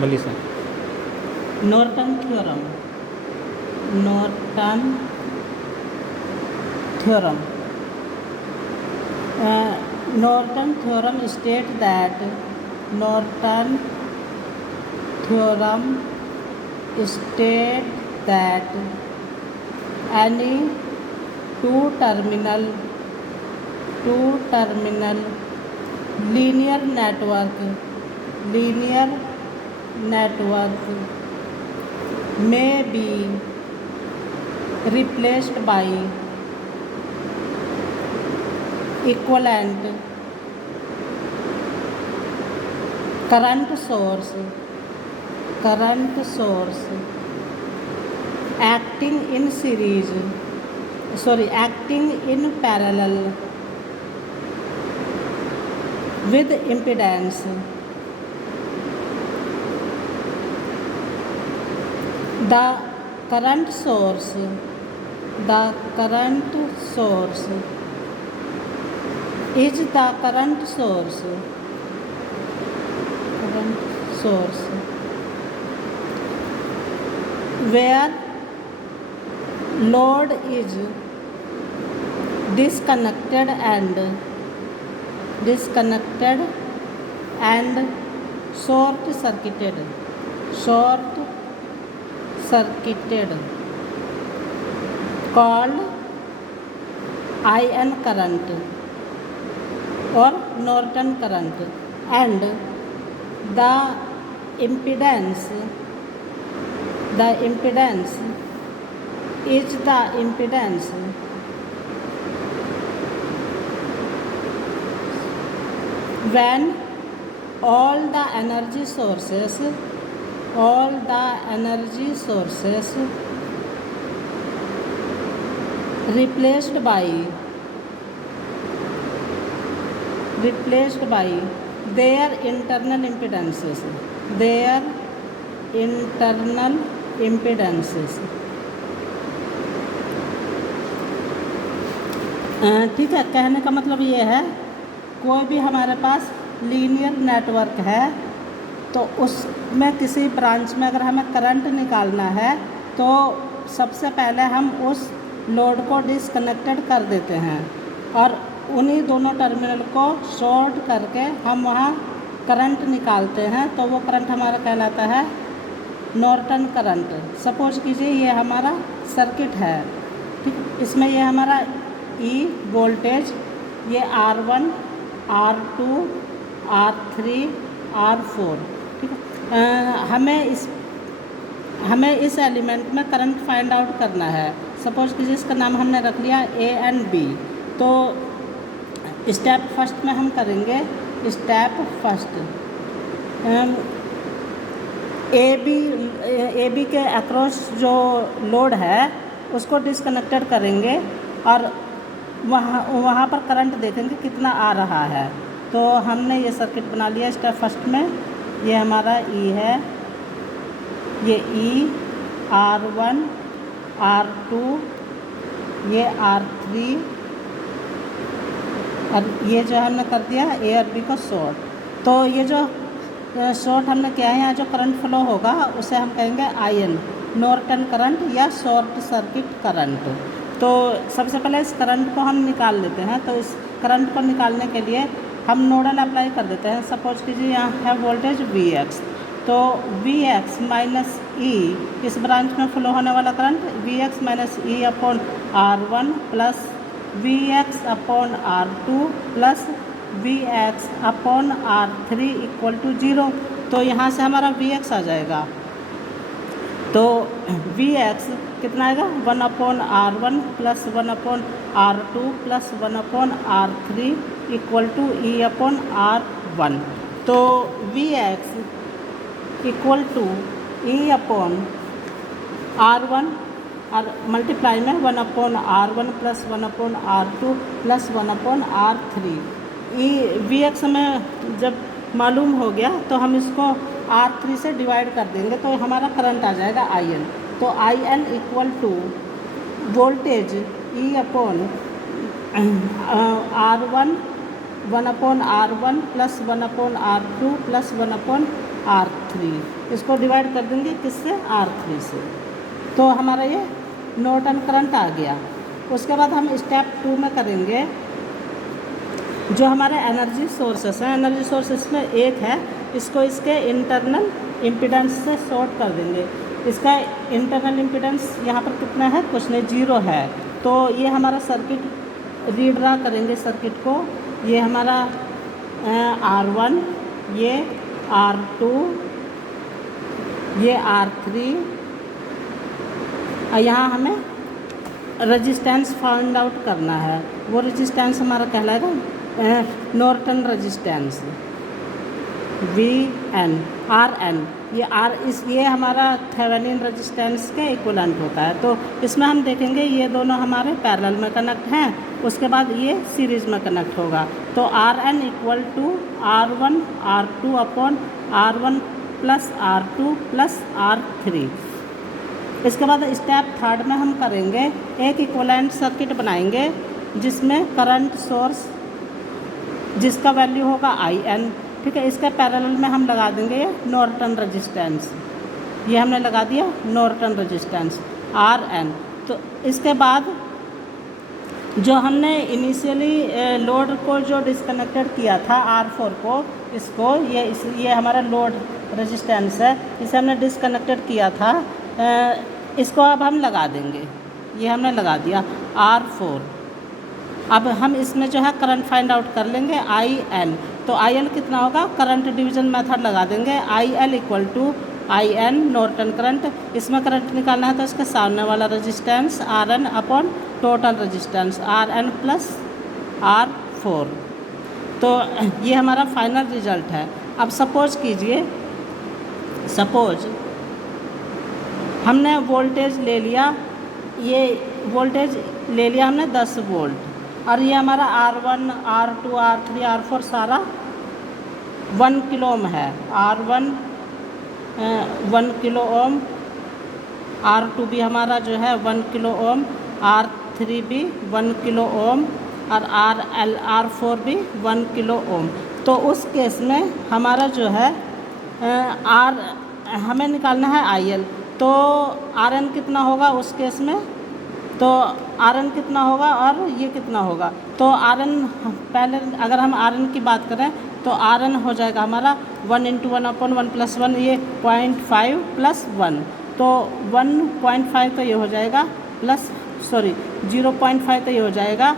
बोलिए sir. Norton theorem. Norton theorem. Norton theorem states that Norton theorem states that any two-terminal linear network may be replaced by equivalent current source acting in parallel with impedance. The current source is the current source where load is disconnected and short circuited called IN current or Norton current, and the impedance is the impedance when all the energy sources replaced by their internal impedances. ठीक है, कहने का मतलब ये है, कोई भी हमारे पास लीनियर नेटवर्क है तो उसमें किसी ब्रांच में अगर हमें करंट निकालना है तो सबसे पहले हम उस लोड को डिसकनेक्टेड कर देते हैं और उन्हीं दोनों टर्मिनल को शॉर्ट करके हम वहाँ करंट निकालते हैं, तो वो करंट हमारा कहलाता है नॉर्टन करंट। सपोज कीजिए ये हमारा सर्किट है, ठीक, इसमें ये हमारा E वोल्टेज, ये R1, R2, R3, R4, ठीक है। हमें इस एलिमेंट में करंट फाइंड आउट करना है। सपोज कीजिए इसका नाम हमने रख लिया A एंड B। तो स्टेप फर्स्ट में हम करेंगे, ए बी के अक्रॉस जो लोड है उसको डिसकनेक्टेड करेंगे और वहाँ पर करंट देखेंगे कितना आ रहा है। तो हमने ये सर्किट बना लिया। स्टेप फर्स्ट में ये हमारा E है, ये E, R1, R2, ये R3 और ये जो हमने कर दिया A और B को शॉर्ट। तो ये जो शॉर्ट हमने किया है, यहाँ जो करंट फ्लो होगा उसे हम कहेंगे IN, नॉर्टन करंट या शॉर्ट सर्किट करंट। तो सबसे पहले इस करंट को हम निकाल लेते हैं। तो इस करंट को निकालने के लिए हम नोडल अप्लाई कर देते हैं। सपोज कीजिए यहाँ है वोल्टेज Vx, तो Vx माइनस E, इस ब्रांच में फ्लो होने वाला current Vx minus E upon R1 plus Vx upon R2 plus Vx upon R3 equal to 0। तो यहाँ से हमारा Vx आ जाएगा। तो Vx कितना आएगा, 1 upon R1 plus 1 upon R2 plus 1 upon R3 equal to E upon R1। तो Vx equal to E upon R1 और मल्टीप्लाई में 1 upon R1 plus 1 upon R2 plus 1 upon R3। Vx हमें जब मालूम हो गया तो हम इसको R3 से डिवाइड कर देंगे तो हमारा करंट आ जाएगा IN। तो IN equal to voltage E upon R1, 1 upon R1 plus 1 upon R2 plus 1 upon R3, इसको डिवाइड कर देंगे किससे, R3 से, तो हमारा ये नॉर्टन करंट आ गया। उसके बाद हम स्टेप 2 में करेंगे जो हमारे एनर्जी सोर्सेस हैं। एनर्जी सोर्सेस में एक है, इसको इसके इंटरनल इम्पीडेंस से शॉर्ट कर देंगे। इसका इंटरनल इम्पीडेंस यहाँ पर कितना है, कुछ नहीं, 0 है। तो ये हमारा सर्किट रीड्रा करेंगे सर्किट को, ये हमारा R1, ये R2, ये R3, यहाँ हमें रेजिस्टेंस फाइंड आउट करना है। वो रेजिस्टेंस हमारा कहलाएगा नॉर्टन रेजिस्टेंस, VN, RN, ये हमारा थेवेनिन रेजिस्टेंस के इक्विवेलेंट होता है। तो इसमें हम देखेंगे ये दोनों हमारे पैरेलल में कनेक्ट हैं, उसके बाद ये सीरीज़ में कनेक्ट होगा। तो RN equal to R1 R2 upon R1 plus R2 plus R3। इसके बाद स्टेप 3 में हम करेंगे एक इक्विवेलेंट सर्किट बनाएंगे जिसमें करंट सोर्स जिसका वैल्यू होगा IN, ठीक है। इसके पैरेलल में हम लगा देंगे ये नॉर्टन रेजिस्टेंस, ये हमने लगा दिया नॉर्टन रेजिस्टेंस RN। तो इसके बाद जो हमने इनिशियली लोड को जो डिस्कनेक्टेड किया था R4 को, इसको ये हमारा लोड रेजिस्टेंस है, इसे हमने डिस्कनेक्टेड किया था, इसको अब हम लगा देंगे, ये हमने लगा दिया R4। अब हम इसमें जो है करंट फाइंड आउट कर लेंगे IL। तो IL कितना होगा, करंट डिवीजन मेथड लगा देंगे, IL equal to IN Norton current. इसमें करंट निकालना है तो इसके सामने वाला resistance RN upon total resistance RN plus R4। तो ये हमारा फाइनल रिजल्ट है। अब सपोज कीजिए, सपोज हमने वोल्टेज ले लिया, ये वोल्टेज ले लिया हमने 10 वोल्ट, और ये हमारा R1 R2 R3 R4 सारा 1 किलो ओम है। R1 1 किलो ओम, R2 भी हमारा जो है 1 किलो ओम, R3 भी 1 किलो ओम, और R4 भी 1 किलो ओम। तो उस केस में हमारा जो है हमें निकालना है IL। तो RN कितना होगा उस केस में, तो RN कितना होगा और ये कितना होगा। तो RN पहले अगर हम RN की बात करें तो RN हो जाएगा हमारा 1 × 1 अपॉन 1 + 1, ये 0.5 + 1, तो 1.5 तो ये हो जाएगा प्लस 0.5 तो ये हो जाएगा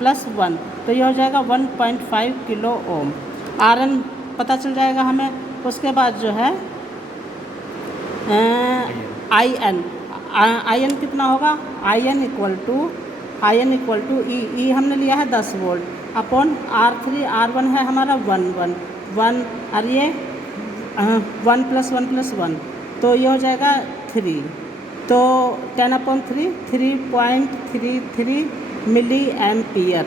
+1, तो ये हो जाएगा 1.5 किलो ओम। RN पता चल जाएगा हमें। उसके बाद जो है IN कितना होगा, IN इक्वल टू E हमने लिया है 10 वोल्ट अपॉन R3, R1 है हमारा 1 और ये 1 + 1 + 1, तो ये हो जाएगा 3, तो 10/3 3.33 मिली एम्पियर,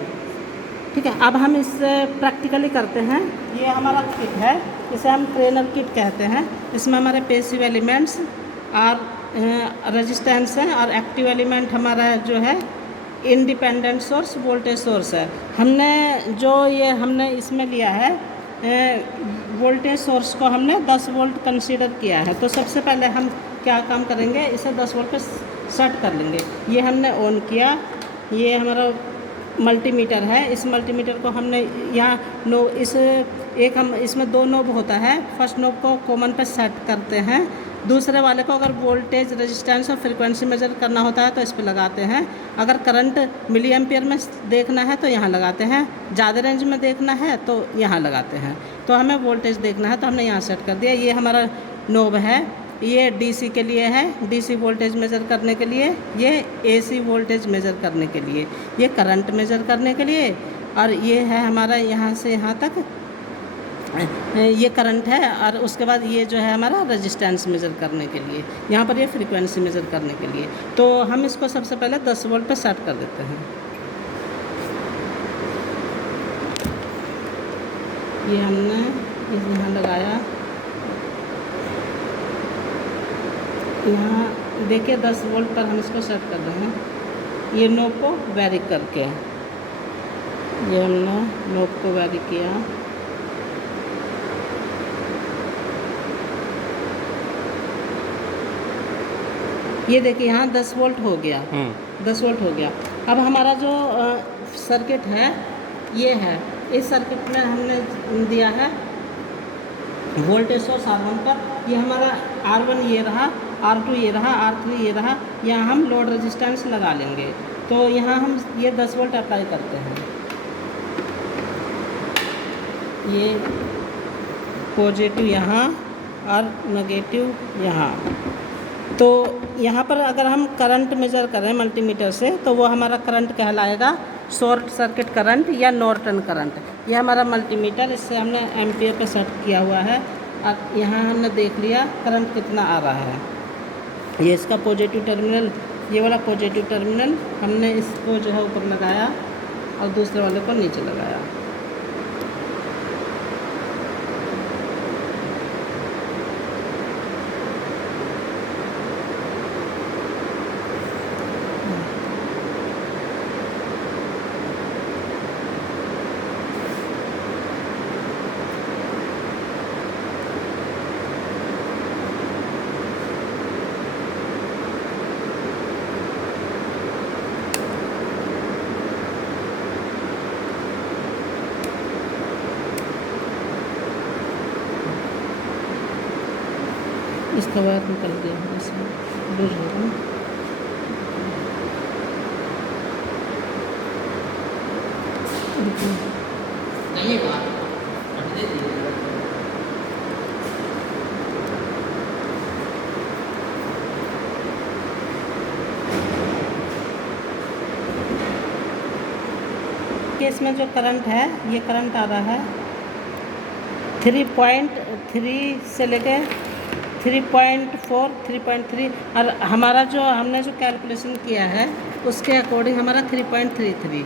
ठीक है। अब हम इससे प्रैक्टिकली करते हैं। ये हमारा किट है, इसे हम ट्रेनर किट कहते हैं। इसमें हमारे पैसिव एलिमेंट्स और रेजिस्टेंस है, और एक्टिव एलिमेंट हमारा जो है इंडिपेंडेंट सोर्स वोल्टेज सोर्स है। हमने इसमें लिया है वोल्टेज सोर्स को हमने 10 वोल्ट कंसीडर किया है। तो सबसे पहले हम क्या काम करेंगे, इसे 10 वोल्ट पे सेट कर लेंगे। ये हमने ऑन किया, ये हमारा मल्टीमीटर है। इस मल्टीमीटर को हमने यहाँ हम इसमें 2 नोब होता है। फर्स्ट नोब को कॉमन पे सेट करते हैं, दूसरे वाले को अगर वोल्टेज रेजिस्टेंस और फ्रीक्वेंसी मेजर करना होता है तो इस पे लगाते हैं। अगर करंट मिली एम्पियर में देखना है तो यहाँ लगाते हैं, ज़्यादा रेंज में देखना है तो यहाँ लगाते हैं। तो हमें वोल्टेज देखना है तो हमने यहाँ सेट कर दिया। ये हमारा नोब है, ये DC के लिए है, DC वोल्टेज मेज़र करने के लिए, ये AC वोल्टेज मेज़र करने के लिए, ये करंट मेज़र करने के लिए, और ये है हमारा यहाँ से यहाँ तक ये करंट है, और उसके बाद ये जो है हमारा रेजिस्टेंस मेज़र करने के लिए, यहाँ पर ये फ्रीक्वेंसी मेज़र करने के लिए। तो हम इसको सबसे पहले 10 वोल्ट पर सेट कर देते हैं। ये हमने यहाँ लगाया, यहाँ देखिए 10 वोल्ट पर हम इसको सेट कर रहे हैं। ये नोब को वेरी करके, ये हमने नोब को वेरी किया, ये देखिए यहाँ 10 वोल्ट हो गया, 10 वोल्ट हो गया। अब हमारा जो सर्किट है ये है, इस सर्किट में हमने दिया है वोल्टेज सोर्स R1 पर, ये हमारा R1 ये रहा, R2 ये रहा, R3 ये रहा। यहाँ हम लोड रेजिस्टेंस लगा लेंगे। तो यहाँ हम ये 10 वोल्ट अप्लाई करते हैं, ये पॉजिटिव यहाँ और नेगेटिव यहाँ। तो यहाँ पर अगर हम करंट मेज़र करें मल्टीमीटर से तो वो हमारा करंट कहलाएगा शॉर्ट सर्किट करंट या नॉर्टन करंट। ये हमारा मल्टीमीटर, इससे हमने एम्पियर पे सेट किया हुआ है। अब यहाँ हमने देख लिया करंट कितना आ रहा है। ये इसका पॉजिटिव टर्मिनल, ये वाला पॉजिटिव टर्मिनल हमने इसको जो है ऊपर लगाया और दूसरे वाले को नीचे लगाया। इसका बाद निकल गया, ऐसे लूज होगा। केस में जो करंट है, ये करंट आ रहा है 3.3 से लेके 3.4, 3.3, और हमारा जो हमने जो कैलकुलेशन किया है उसके अकॉर्डिंग हमारा 3.33,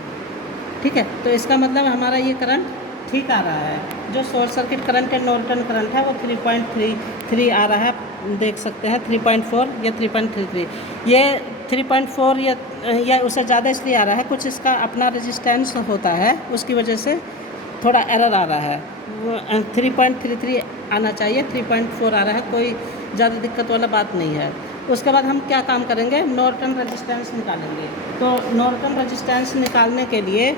ठीक है। तो इसका मतलब हमारा ये करंट ठीक आ रहा है। जो शॉर्ट सर्किट करंट है, नॉर्टन करंट है, वो 3.33 आ रहा है, देख सकते हैं 3.4 या 3.33। ये 3.4 या उससे ज़्यादा इसलिए आ रहा है, कुछ इसका अपना रेजिस्टेंस होता है, उसकी वजह से थोड़ा एरर आ रहा है। 3.33 आना चाहिए, 3.4 आ रहा है, कोई ज़्यादा दिक्कत वाला बात नहीं है। उसके बाद हम क्या काम करेंगे, नॉर्टन रेजिस्टेंस निकालेंगे। तो नॉर्टन रेजिस्टेंस निकालने के लिए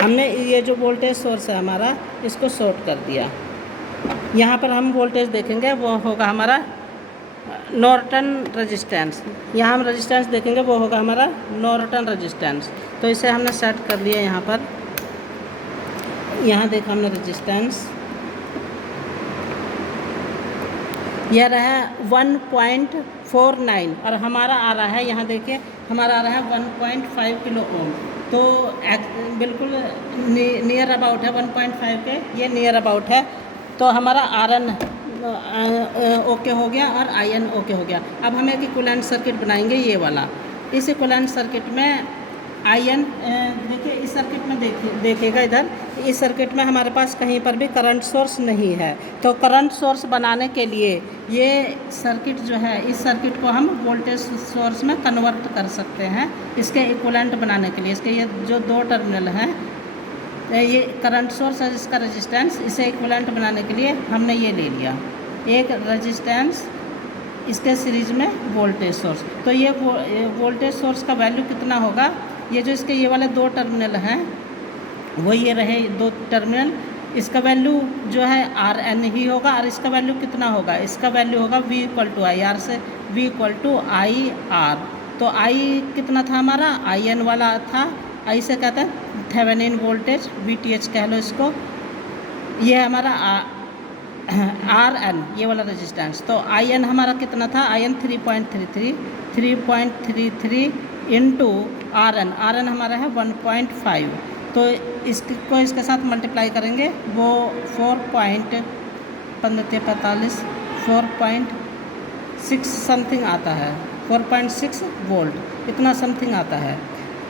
हमने ये जो वोल्टेज सोर्स है हमारा, इसको शॉर्ट कर दिया। यहाँ पर हम वोल्टेज देखेंगे, वो होगा हमारा नॉर्टन रेजिस्टेंस। यहाँ हम रेजिस्टेंस देखेंगे, वो होगा हमारा नॉर्टन रेजिस्टेंस। तो इसे हमने सेट कर लिया यहाँ पर। यहाँ देखा हमने रेजिस्टेंस, यह रहा 1.49 और हमारा आ रहा है, यहाँ देखिए हमारा आ रहा है 1.5 किलो ओम। तो बिल्कुल नियर अबाउट है 1.5 के, ये नियर अबाउट है। तो हमारा RN ओके हो गया और IN ओके हो गया। अब हम एक इक्विवेलेंट सर्किट बनाएंगे, ये वाला। इस इक्विवेलेंट सर्किट में IN देखिए, इस सर्किट में देखिएगा इधर, इस सर्किट में हमारे पास कहीं पर भी करंट सोर्स नहीं है। तो करंट सोर्स बनाने के लिए ये सर्किट जो है, इस सर्किट को हम वोल्टेज सोर्स में कन्वर्ट कर सकते हैं इसके इक्विवेलेंट बनाने के लिए। इसके ये जो दो टर्मिनल हैं, ये करंट सोर्स है, इसका रेजिस्टेंस, इसे इक्विवेलेंट बनाने के लिए हमने ये ले लिया, एक रेजिस्टेंस, इसके सीरीज में वोल्टेज सोर्स। तो ये वोल्टेज सोर्स का वैल्यू कितना होगा, ये जो इसके ये वाले दो टर्मिनल हैं, वो ये रहे दो टर्मिनल, इसका वैल्यू जो है RN ही होगा। और इसका वैल्यू कितना होगा, इसका वैल्यू होगा V = IR से V = IR। तो I कितना था हमारा, IN वाला था, I से कहते हैं थेवेनिन वोल्टेज, VTH कह लो इसको। ये हमारा RN, ये वाला रेजिस्टेंस। तो IN हमारा कितना था, IN 3.33 इंटू RN हमारा है 1.5। तो इसको इसके साथ मल्टीप्लाई करेंगे, वो 4.6 समथिंग आता है, 4.6 वोल्ट इतना समथिंग आता है।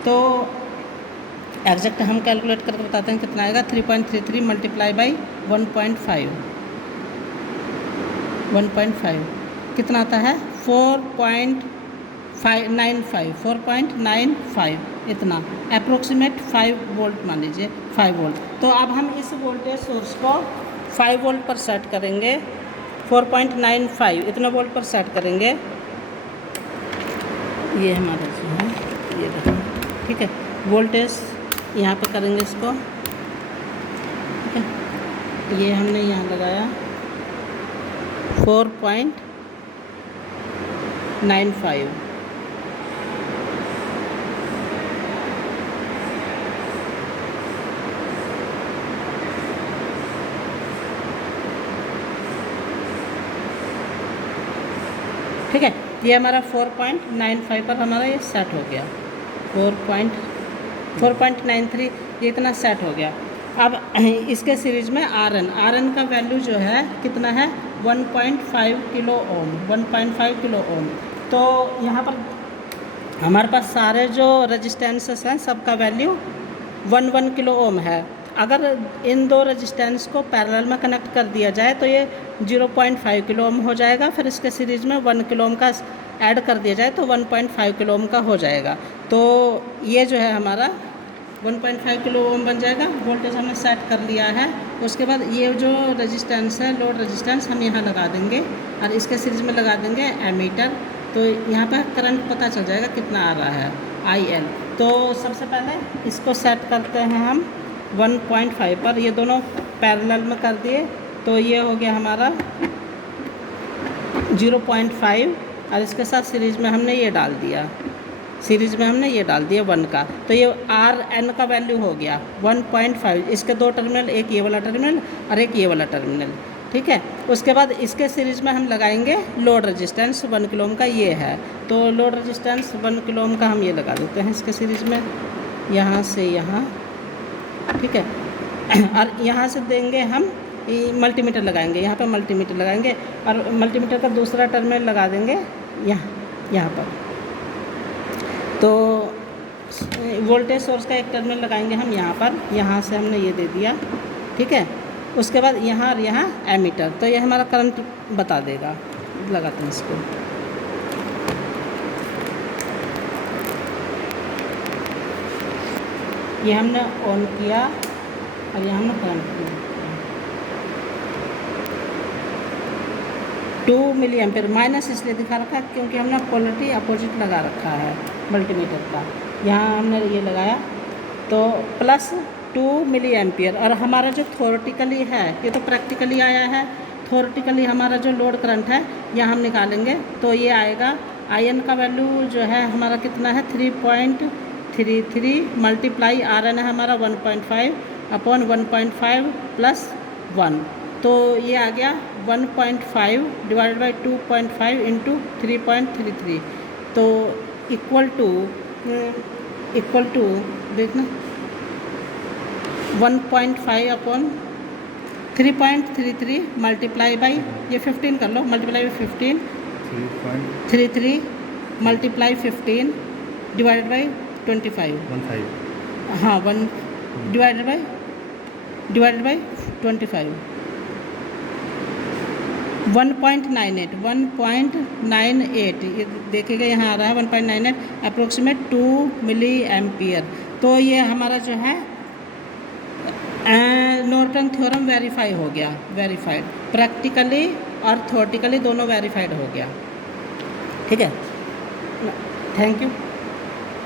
तो एग्जैक्ट हम कैलकुलेट करके बताते हैं कितना आएगा। 3.33 मल्टीप्लाई बाई 1.5 कितना आता है, 4.95 इतना, अप्रोक्सीमेट 5 वोल्ट मान लीजिए, 5 वोल्ट। तो अब हम इस वोल्टेज सोर्स को 5 वोल्ट पर सेट करेंगे, 4.95 इतना वोल्ट पर सेट करेंगे। ये हमारा जो है ये देखो, ठीक है। वोल्टेज यहाँ पे करेंगे इसको, ठीक है। ये हमने यहाँ लगाया 4.95, ठीक है। ये हमारा 4.95 पर हमारा ये सेट हो गया, 4.93 ये इतना सेट हो गया। अब इसके सीरीज़ में आर एन का वैल्यू जो है कितना है 1.5 किलो ओम, 1.5 किलो ओम। तो यहाँ पर हमारे पास सारे जो रेजिस्टेंसेस हैं सबका वैल्यू 1 किलो ओम है। अगर इन दो रेजिस्टेंस को पैरेलल में कनेक्ट कर दिया जाए तो ये 0.5 किलो ओम हो जाएगा। फिर इसके सीरीज़ में 1 किलो ओम का ऐड कर दिया जाए तो 1.5 किलो ओम का हो जाएगा। तो ये जो है हमारा 1.5 किलो ओम बन जाएगा। वोल्टेज हमने सेट कर लिया है। उसके बाद ये जो रेजिस्टेंस है, लोड रेजिस्टेंस, हम यहाँ लगा देंगे और इसके सीरीज़ में लगा देंगे एमीटर। तो यहाँ पर करंट पता चल जाएगा कितना आ रहा है, IL। तो सबसे पहले इसको सेट करते हैं हम 1.5 पर। ये दोनों पैरेलल में कर दिए तो ये हो गया हमारा 0.5 और इसके साथ सीरीज़ में हमने ये डाल दिया, सीरीज़ में हमने ये डाल दिया 1 का। तो ये RN का वैल्यू हो गया 1.5। इसके दो टर्मिनल, एक ये वाला टर्मिनल और एक ये वाला टर्मिनल, ठीक है। उसके बाद इसके सीरीज़ में हम लगाएंगे लोड रेजिस्टेंस 1 किलो ओम का, ये है। तो लोड रेजिस्टेंस 1 किलो ओम का हम ये लगा देते हैं इसके सीरीज़ में, यहाँ से यहाँ, ठीक है। और यहाँ से देंगे हम मल्टीमीटर लगाएंगे, यहाँ पर मल्टीमीटर लगाएंगे और मल्टीमीटर का दूसरा टर्मिनल लगा देंगे यहाँ पर। तो वोल्टेज सोर्स का एक टर्मिनल लगाएंगे हम यहाँ पर, यहाँ से हमने ये दे दिया, ठीक है। उसके बाद यहाँ और यहाँ एमीटर, तो ये हमारा करंट बता देगा। लगाते हैं इसको, ये हमने ऑन किया और यहाँ हमने करंट किया 2 मिली एम्पेयर। माइनस इसलिए दिखा रखा है क्योंकि हमने पोलरिटी अपोजिट लगा रखा है मल्टीमीटर का। यहाँ हमने ये लगाया तो +2 मिली एम्पियर। और हमारा जो थ्योरेटिकली है, ये तो प्रैक्टिकली आया है, थ्योरेटिकली हमारा जो लोड करंट है यहाँ हम निकालेंगे तो ये आएगा IN का वैल्यू जो है हमारा कितना है 3.33 मल्टीप्लाई RN है हमारा 1.5 अपॉन 1.5 + 1। तो ये आ गया 1.5 डिवाइडेड बाई 2.5 इंटू 3.33। तो इक्वल टू देखना 1.5 अपॉन 3.33 मल्टीप्लाई बाई ये 15 कर लो, multiply by 15 3.33 multiply 15 divided by 25 हाँ 1 डिवाइडेड बाई 25 1.98 ये देखिएगा यहाँ आ रहा है 1.98 अप्रोक्सीमेट 2 मिली एम्पियर। तो ये हमारा जो है नॉर्टन थ्योरम वेरीफाई हो गया, वेरीफाइड प्रैक्टिकली और थ्योरेटिकली दोनों वेरीफाइड हो गया, ठीक है। Thank you.